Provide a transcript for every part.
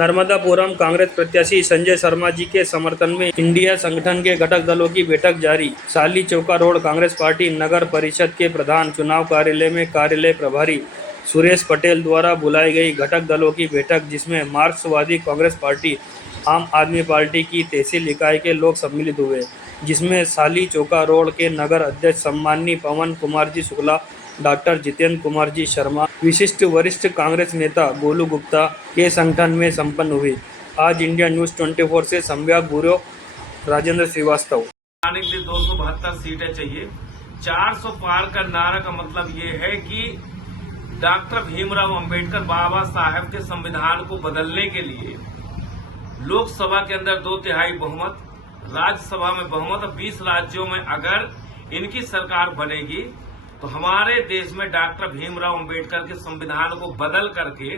नर्मदापुरम कांग्रेस प्रत्याशी संजय शर्मा जी के समर्थन में इंडिया संगठन के घटक दलों की बैठक जारी। साली चौका रोड कांग्रेस पार्टी नगर परिषद के प्रधान चुनाव कार्यालय में कार्यालय प्रभारी सुरेश पटेल द्वारा बुलाई गई घटक दलों की बैठक, जिसमें मार्क्सवादी कांग्रेस पार्टी, आम आदमी पार्टी की तहसील इकाई के लोग सम्मिलित हुए, जिसमें साली चौका रोड के नगर अध्यक्ष सम्माननीय पवन कुमार जी शुक्ला, डॉक्टर जितेंद्र कुमार जी शर्मा, विशिष्ट वरिष्ठ कांग्रेस नेता गोलू गुप्ता के संगठन में संपन्न हुई। आज इंडिया न्यूज 24 से संवाद ब्यूरो राजेंद्र श्रीवास्तव। आने के लिए 272 सीटें चाहिए। 400 पार का नारा का मतलब ये है कि डॉक्टर भीमराव अंबेडकर बाबा साहब के संविधान को बदलने के लिए लोकसभा के अंदर 2/3 बहुमत, राज्यसभा में बहुमत और 20 राज्यों में अगर इनकी सरकार बनेगी तो हमारे देश में डॉक्टर भीमराव अंबेडकर के संविधान को बदल करके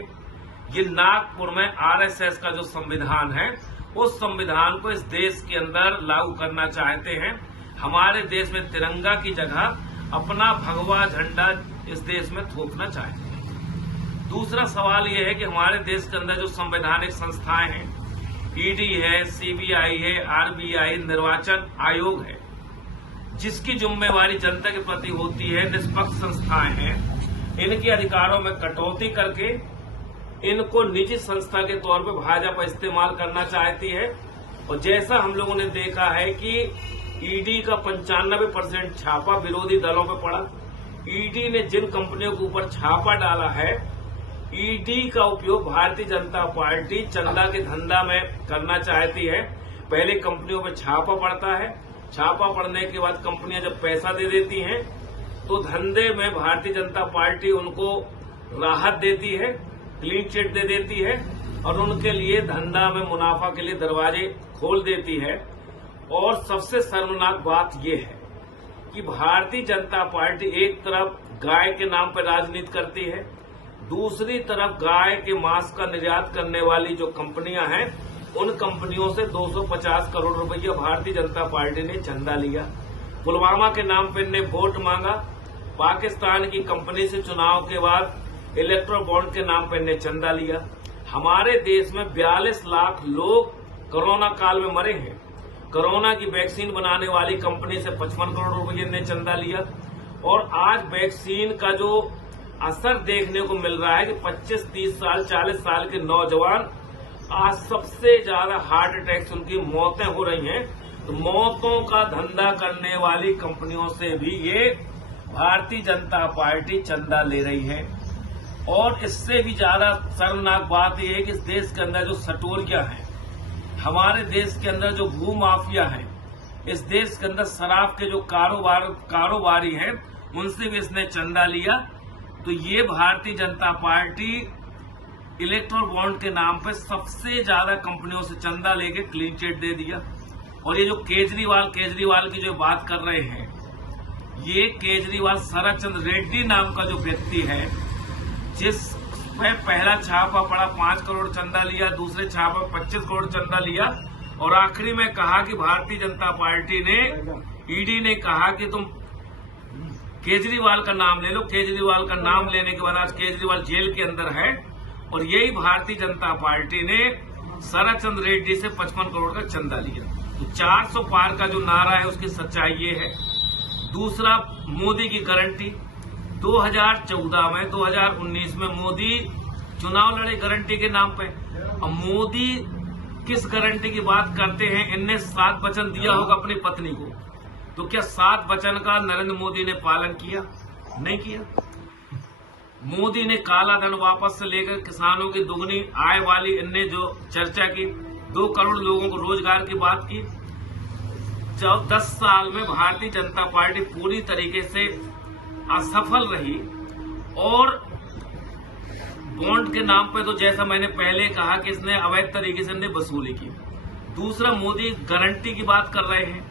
ये नागपुर में आरएसएस का जो संविधान है उस संविधान को इस देश के अंदर लागू करना चाहते हैं। हमारे देश में तिरंगा की जगह अपना भगवा झंडा इस देश में थोपना चाहते हैं। दूसरा सवाल यह है कि हमारे देश के अंदर जो संवैधानिक संस्थाएं हैं, ईडी है, सीबीआई है, आरबीआई, निर्वाचन आयोग है, जिसकी जिम्मेवारी जनता के प्रति होती है, निष्पक्ष संस्थाएं हैं, इनके अधिकारों में कटौती करके इनको निजी संस्था के तौर पर भाजपा इस्तेमाल करना चाहती है। और जैसा हम लोगों ने देखा है कि ईडी का 95% छापा विरोधी दलों पर पड़ा। ईडी ने जिन कंपनियों के ऊपर छापा डाला है, ईडी का उपयोग भारतीय जनता पार्टी चंदा के धंधा में करना चाहती है। पहले कंपनियों पर छापा पड़ता है, छापा पड़ने के बाद कंपनियां जब पैसा दे देती हैं तो धंधे में भारतीय जनता पार्टी उनको राहत देती है, क्लीन चिट दे देती है और उनके लिए धंधा में मुनाफा के लिए दरवाजे खोल देती है। और सबसे शर्मनाक बात यह है कि भारतीय जनता पार्टी एक तरफ गाय के नाम पर राजनीति करती है, दूसरी तरफ गाय के मांस का निर्यात करने वाली जो कंपनियां हैं उन कंपनियों से 250 करोड़ रुपया भारतीय जनता पार्टी ने चंदा लिया। पुलवामा के नाम पर ने वोट मांगा, पाकिस्तान की कंपनी से चुनाव के बाद इलेक्ट्रो बॉन्ड के नाम पर ने चंदा लिया। हमारे देश में 42 लाख लोग कोरोना काल में मरे हैं। कोरोना की वैक्सीन बनाने वाली कंपनी से 55 करोड़ रुपये ने चंदा लिया। और आज वैक्सीन का जो असर देखने को मिल रहा है कि 25, 30 साल, 40 साल के नौजवान आज सबसे ज्यादा हार्ट अटैक से उनकी मौतें हो रही हैं। तो मौतों का धंधा करने वाली कंपनियों से भी ये भारतीय जनता पार्टी चंदा ले रही है। और इससे भी ज्यादा शर्मनाक बात यह है कि इस देश के अंदर जो सटोरिया है, हमारे देश के अंदर जो भू माफिया है, इस देश के अंदर शराब के जो कारोबारी हैं, उनसे भी इसने चंदा लिया। तो ये Bharatiya Janata party erectile bond के नाम पर सबसे ज्यादा कंपनियों से चंदा लेके क्लीन चिट दे दिया। और ये जो केजरीवाल की जो बात कर रहे हैं, ये केजरीवाल शरद चंद्र रेड्डी नाम का जो व्यक्ति है, जिसमें पहला छापा पड़ा 5 करोड़ चंदा लिया, दूसरे छापा 25 करोड़ चंदा लिया और आखिरी में कहा कि भारतीय जनता पार्टी ने, ईडी ने कहा कि तुम केजरीवाल का नाम ले लो। केजरीवाल का नाम लेने के बाद आज केजरीवाल जेल के अंदर है। और यही भारतीय जनता पार्टी ने शरद चंद्र रेड्डी से 55 करोड़ का चंदा लिया। तो 400 पार का जो नारा है उसकी सच्चाई ये है। दूसरा, मोदी की गारंटी 2014 में, 2019 में मोदी चुनाव लड़े गारंटी के नाम पे। और मोदी किस गारंटी की बात करते हैं? इनने 7 वचन दिया होगा अपनी पत्नी को, तो क्या 7 वचन का नरेंद्र मोदी ने पालन किया? नहीं किया। मोदी ने काला धन वापस से लेकर किसानों की दुगनी आय वाली इनने जो चर्चा की, 2 करोड़ लोगों को रोजगार की बात की। जब 10 साल में भारतीय जनता पार्टी पूरी तरीके से असफल रही। और बॉन्ड के नाम पे तो जैसा मैंने पहले कहा कि इसने अवैध तरीके से वसूली की। दूसरा, मोदी गारंटी की बात कर रहे हैं।